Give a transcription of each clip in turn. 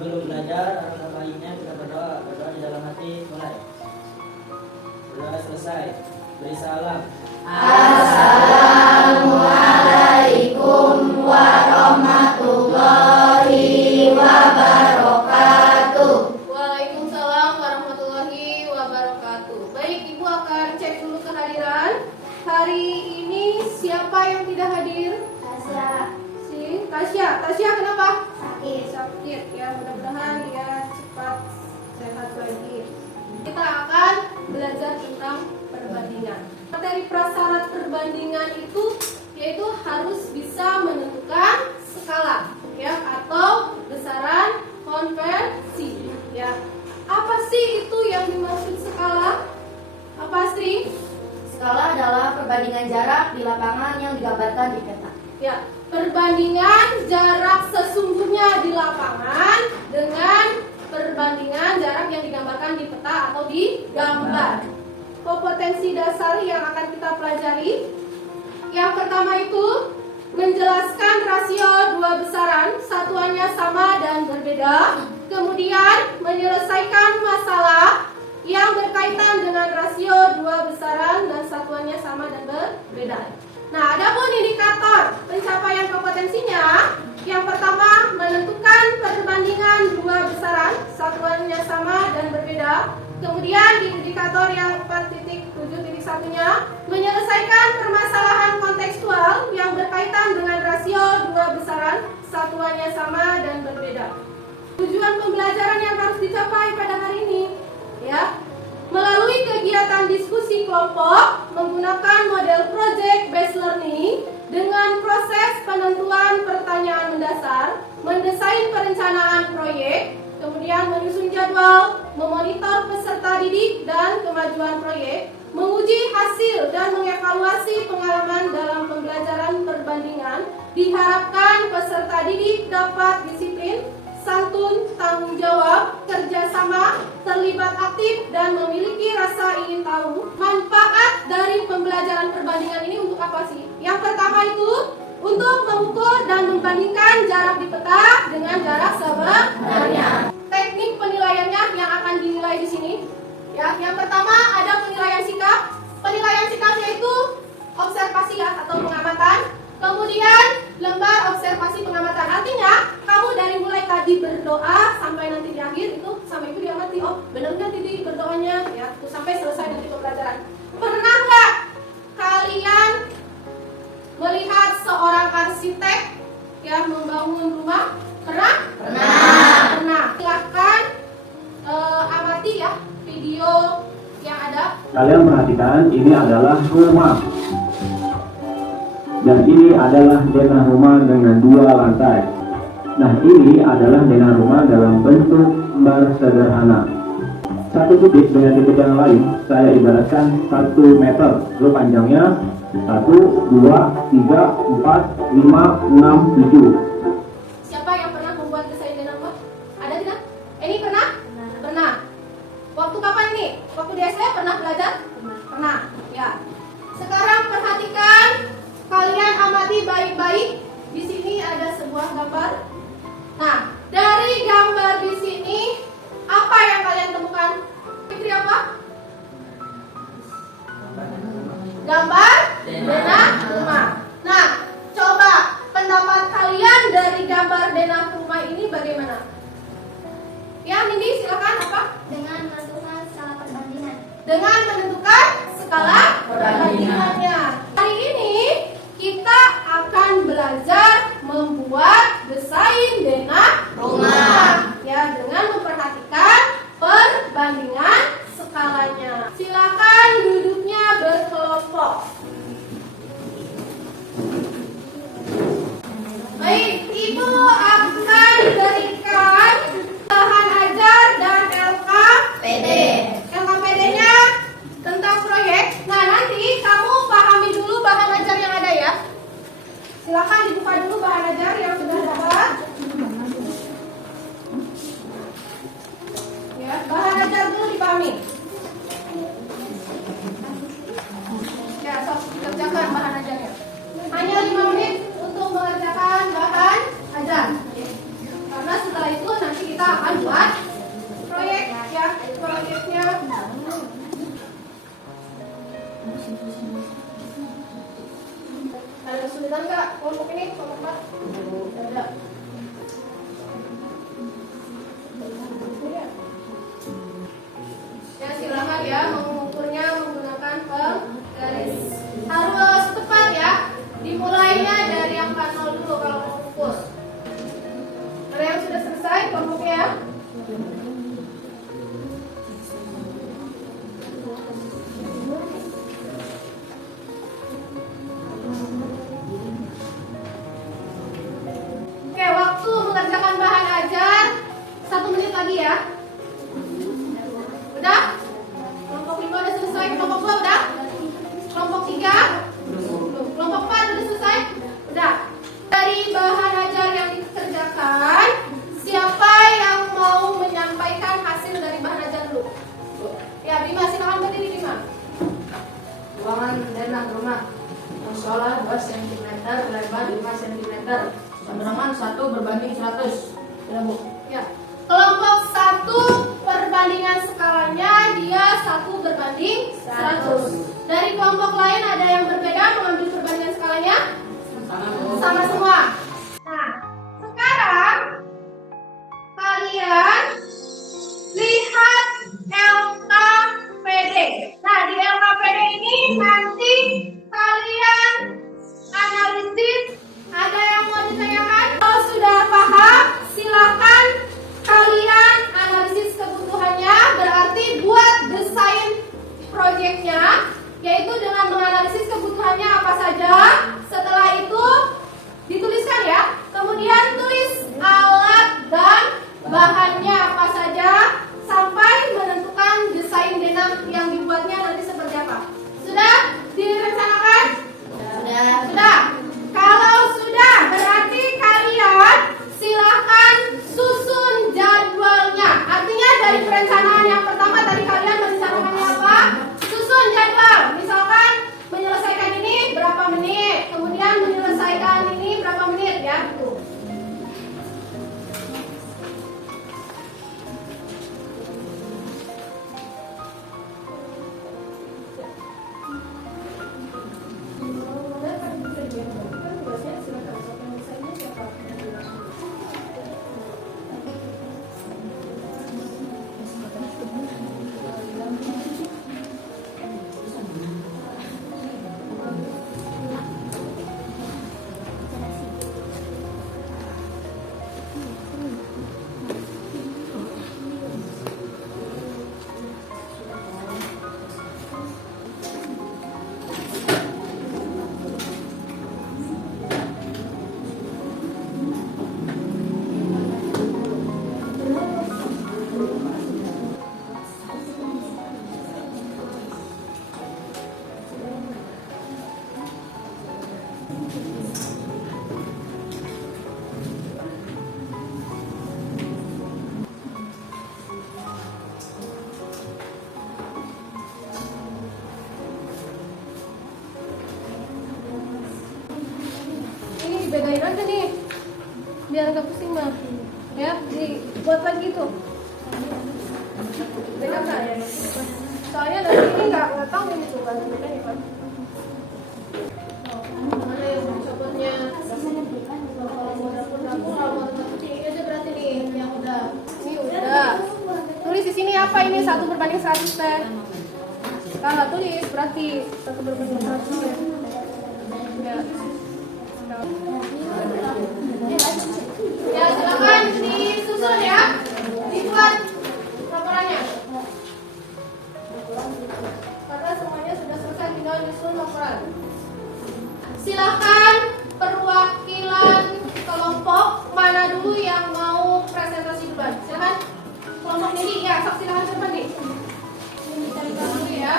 sebelum belajar, alangkah baiknya kita berdoa. Berdoa di dalam hati, mulai. Berdoa selesai, beri salam. Assalamualaikum warahmatullahi wabarakatuh. Waalaikumsalam warahmatullahi wabarakatuh. Baik, Ibu akan cek dulu kehadiran. Hari ini siapa yang tidak hadir? Tasya kenapa? Sakit ya, mudah-mudahan dia cepat sehat lagi. Kita akan belajar tentang perbandingan. Materi prasyarat perbandingan itu yaitu harus bisa menentukan skala ya atau besaran konversi ya. Apa sih itu yang dimaksud skala? Apa sih? Skala adalah perbandingan jarak di lapangan yang digambarkan di peta. Ya, perbandingan jarak sesungguhnya di lapangan dengan perbandingan jarak yang digambarkan di peta atau di gambar. Kompetensi dasar yang akan kita pelajari. Yang pertama itu menjelaskan rasio dua besaran, satuannya sama dan berbeda. Kemudian menyelesaikan masalah yang berkaitan dengan rasio dua besaran dan satuannya sama dan berbeda. Nah, adapun indikator pencapaian kompetensinya, yang pertama menentukan perbandingan dua besaran, satuannya sama dan berbeda. Kemudian di indikator yang 4.7.1-nya menyelesaikan permasalahan kontekstual yang berkaitan dengan rasio dua besaran, satuannya sama dan berbeda. Tujuan pembelajaran yang harus dicapai pada hari ini, ya. Melalui kegiatan diskusi kelompok menggunakan model project based learning dengan proses penentuan pertanyaan mendasar, mendesain perencanaan proyek, kemudian menyusun jadwal, memonitor peserta didik dan kemajuan proyek, menguji hasil dan mengevaluasi pengalaman dalam pembelajaran perbandingan, diharapkan peserta didik dapat disiplin, santun, tanggung jawab, kerjasama, terlibat aktif, dan memiliki rasa ingin tahu. Manfaat dari pembelajaran perbandingan ini untuk apa sih? Yang pertama itu untuk mengukur dan membandingkan jarak di peta dengan jarak sebenarnya. Teknik penilaiannya yang akan dinilai di sini. Ya, yang pertama ada penilaian sikap. Penilaian sikap yaitu observasi ya, atau pengamatan. Kemudian lembar observasi pengamatan, artinya kamu dari mulai tadi berdoa sampai nanti di akhir itu sampai itu diamati, oh benar nggak tadi berdoanya ya, sampai selesai nanti pembelajaran. Pernah nggak kalian melihat seorang arsitek yang membangun rumah? Pernah? Pernah. Silahkan amati ya video yang ada. Kalian perhatikan, ini adalah rumah. Dan ini adalah denah rumah dengan dua lantai. Nah, ini adalah denah rumah dalam bentuk lembar sederhana. Satu titik dengan titik yang lain, saya ibaratkan 1 meter. Lalu panjangnya 1, 2, 3, 4, 5, 6, 7. Siapa yang pernah membuat desain denah rumah? Ada tidak? Ini pernah? Pernah. Waktu kapan ini? Waktu di SD pernah belajar? Pernah. Ya. Sekarang perhatikan. Kalian amati baik-baik. Di sini ada sebuah gambar. Nah, dari gambar di sini apa yang kalian temukan? Fitri apa? Gambar denah rumah. Nah, coba pendapat kalian dari gambar denah rumah ini bagaimana? Ya, Nindi silakan apa? Dengan menentukan skala perbandingan. Dengan menentukan skala perbandingannya. Hari ini kita akan belajar membuat desain denah rumah ya, dengan memperhatikan perbandingan skalanya. Silakan duduknya berkelompok. Baik, Ibu akan berikan bahan ajar dan LKPD. LKPD-nya tentang proyek. Nah, nanti kamu pahami dulu bahan ajar yang ada ya. Silakan dibuka dulu bahan ajar yang sudah dapat. Ya, bahan ajar dulu dipahami. Ya, sok dikerjakan bahan ajarnya. Hanya 5 menit untuk mengerjakan bahan ajar. Karena setelah itu nanti kita lagi ya. Udah? Kelompok 5 udah selesai, kelompok 2 udah? Kelompok 3? Belum. Kelompok 4 udah selesai? Udah. Dari bahan ajar yang dikerjakan, siapa yang mau menyampaikan hasil dari bahan ajar dulu? Ya, Bima, silakan berdiri Bima. Ruangan denah rumah. Musola 2 cm, lebar 5 cm. Penerangan 1 berbanding 100. Ya, Bu. Ya. Kelompok 1 perbandingan skalanya dia 1 berbanding 100. Dari kelompok lain ada yang berbeda mengambil perbandingan skalanya? Sama semua. Nah, sekarang kalian lihat LKPD. Nah, di LKPD ini nanti kalian analisis. Ada yang mau ditanyakan? Kalau sudah paham, silakan kalian analisis kebutuhannya. Berarti buat desain proyeknya, yaitu dengan menganalisis kebutuhannya apa saja. Setelah itu dituliskan ya. Kemudian tulis alat dan bahannya apa saja sampai menentukan desain denah yang dibuatnya nanti seperti apa. Sudah direncanakan? Sudah. Kalau sudah, berarti kalian silahkan susun jadwalnya. Artinya dari perencanaan yang pertama tadi kalian merencanakannya apa? Susun jadwal. Misalkan menyelesaikan ini berapa menit, kemudian menyelesaikan ini berapa menit ya. Tuh. Bedain aja nih biar gak pusing mah ya, dibuat lagi tuh bedakan soalnya dari ini nggak tahu ini tuh kan bedanya kan. Mana yang covernya kalau mau dapur-dapur kalau mau tempat ini aja berarti nih yang udah ini udah tulis di sini apa ini 1 berbanding 100 teh. Kalau nggak tulis berarti 1 berbanding 100 ya. Ya, silakan disusun ya, dibuat laporannya. Karena semuanya sudah selesai, tinggal disusun laporan. Silakan perwakilan kelompok mana dulu yang mau presentasi duluan. Silakan kelompok ini ya, sok silakan cepat nih. Carikan dulu ya.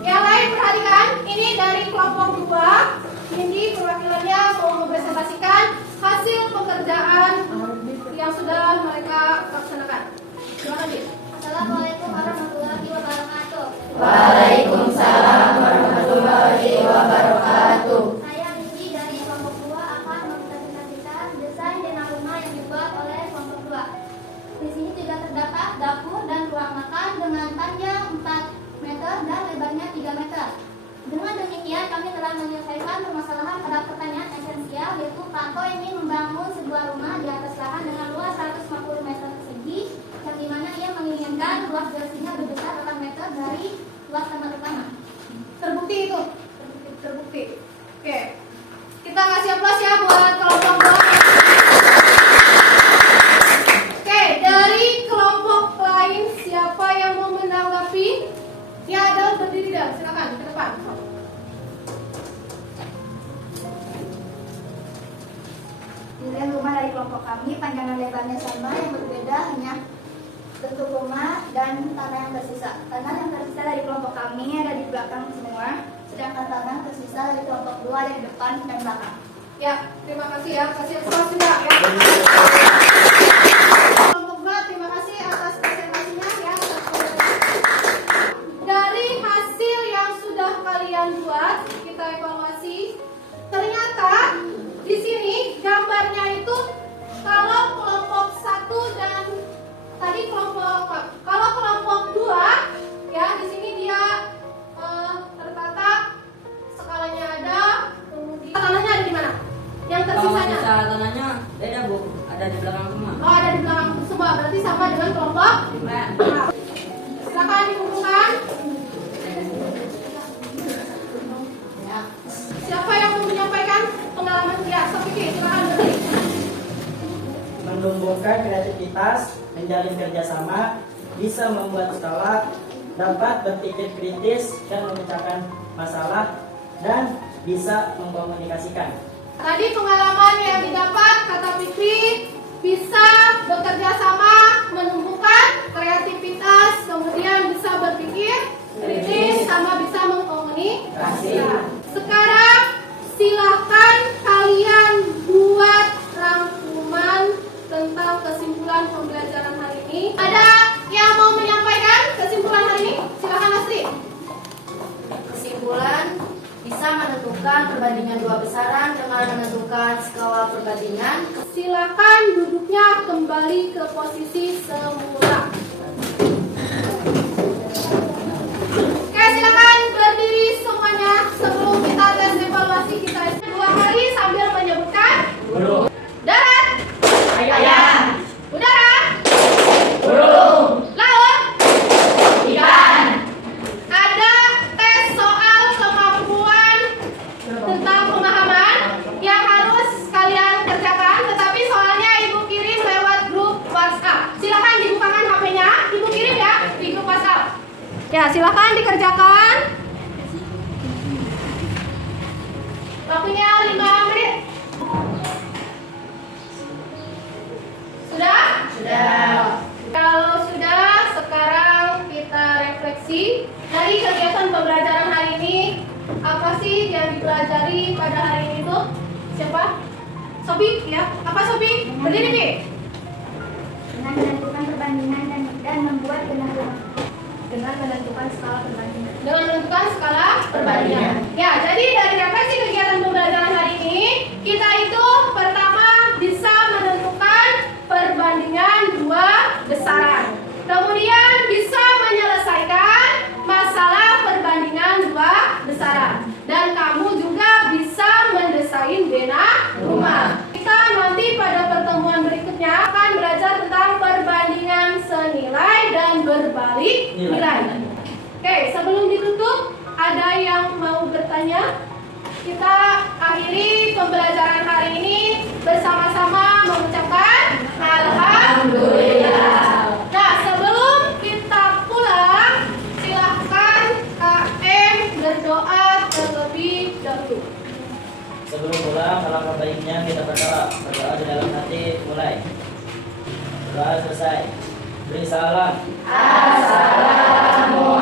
Yang lain perhatikan, ini dari kelompok 2. Ini perwakilannya mau mempresentasikan hasil pekerjaan yang sudah mereka laksanakan. Silakan, Dit. Assalamualaikum warahmatullahi wabarakatuh. Waalaikumsalam warahmatullahi wabarakatuh. Saya Rizky dari kelompok 2 akan mempresentasikan desain denah rumah yang dibuat oleh kelompok 2. Di sini juga terdapat dapur dan ruang makan dengan panjang 4 meter dan lebarnya 3 meter. Dengan demikian kami telah menyelesaikan permasalahan pada pertanyaan esensial, yaitu Panto ingin membangun sebuah rumah di atas lahan dengan luas 150 meter persegi, yang dimana ia menginginkan luas garasinya berbesar 8 meter dari luas kamar utama. Terbukti itu, terbukti. Oke, kita kasih aplaus ya buat kelompok 2. Oke, dari kelompok lain siapa yang mau menanggapi? Ya, ada berdiri dah, silakan ke depan. kelompok kami panjang dan lebarnya sama, yang berbeda hanya bentuk rumah dan tanah yang tersisa. Tanah yang tersisa dari kelompok kami ada di belakang semua, sedangkan tanah yang tersisa dari kelompok 2 ada di depan dan belakang. Ya, terima kasih ya. Kasih applause juga ya. Kelompok 2, terima kasih atas presentasinya ya. Dari hasil yang sudah kalian buat, kita evaluasi. Ternyata di sini gambarnya itu kalau kelompok 1 dan tadi kalau kelompok 2 ya, di sini dia tertata skalanya ada, kemudian tanahnya ada di mana? Yang tersisanya? Sisa tanahnya beda Bu, ada di belakang semua. Oh, ada di belakang semua, berarti sama dengan kelompok 5. Silakan dikumpulkan. Siapa yang mau menyampaikan pengalaman dia? Sofiki, silakan berdiri. Menumbuhkan kreativitas, menjalin kerjasama, bisa membuat skala, dapat berpikir kritis dan memecahkan masalah, dan bisa mengkomunikasikan. Tadi pengalaman yang didapat, kata Fikri, bisa bekerja sama, menumbuhkan kreativitas, kemudian bisa berpikir kritis, sama bisa mengkomunikasi. Sekarang silakan kalian buat rangkuman tentang kesimpulan pembelajaran hari ini. Ada yang mau menyampaikan kesimpulan hari ini? Silakan Asri. Kesimpulan, bisa menentukan perbandingan 2 besaran dengan menentukan skala perbandingan. Silakan duduknya kembali ke posisi semula. Oke, silakan berdiri semuanya sebelum kita tes evaluasi kita 2 hari sambil menyebutkan darat, ayam, udara, burung, laut, ikan. Ada tes soal kemampuan tentang pemahaman yang harus kalian kerjakan, tetapi soalnya Ibu kirim lewat grup WhatsApp. Silakan dibukakan HP-nya, Ibu kirim ya di grup WhatsApp. Ya, silakan dikerjakan. Waktunya 5 menit. Sudah? Sudah. Kalau sudah, sekarang kita refleksi dari kegiatan pembelajaran hari ini. Apa sih yang dipelajari pada hari ini tuh? Siapa? Sobi, ya? Apa Sobi? Berdiri, Bi. Dengan menentukan perbandingan dan membuat benang rumah. Dengan menentukan skala perbandingan. Dengan menentukan skala perbandingan. Ya, jadi dari refleksi kegiatan pembelajaran hari ini, kita itu pertama bisa menentukan perbandingan 2 besaran. Kemudian bisa menyelesaikan masalah perbandingan 2 besaran. Dan kamu juga bisa mendesain bena rumah. Kita nanti pada pertemuan berikutnya akan belajar tentang perbandingan senilai dan berbalik nilai. Oke, sebelum ditutup, ada yang mau bertanya? Kita akhiri pembelajaran hari ini bersama-sama mengucapkan Alhamdulillah. Nah, sebelum kita pulang, silahkan KM berdoa terlebih dahulu. Sebelum pulang, alangkah baiknya kita berdoa di dalam hati. Mulai. Doa selesai. Beri salam. Assalamualaikum.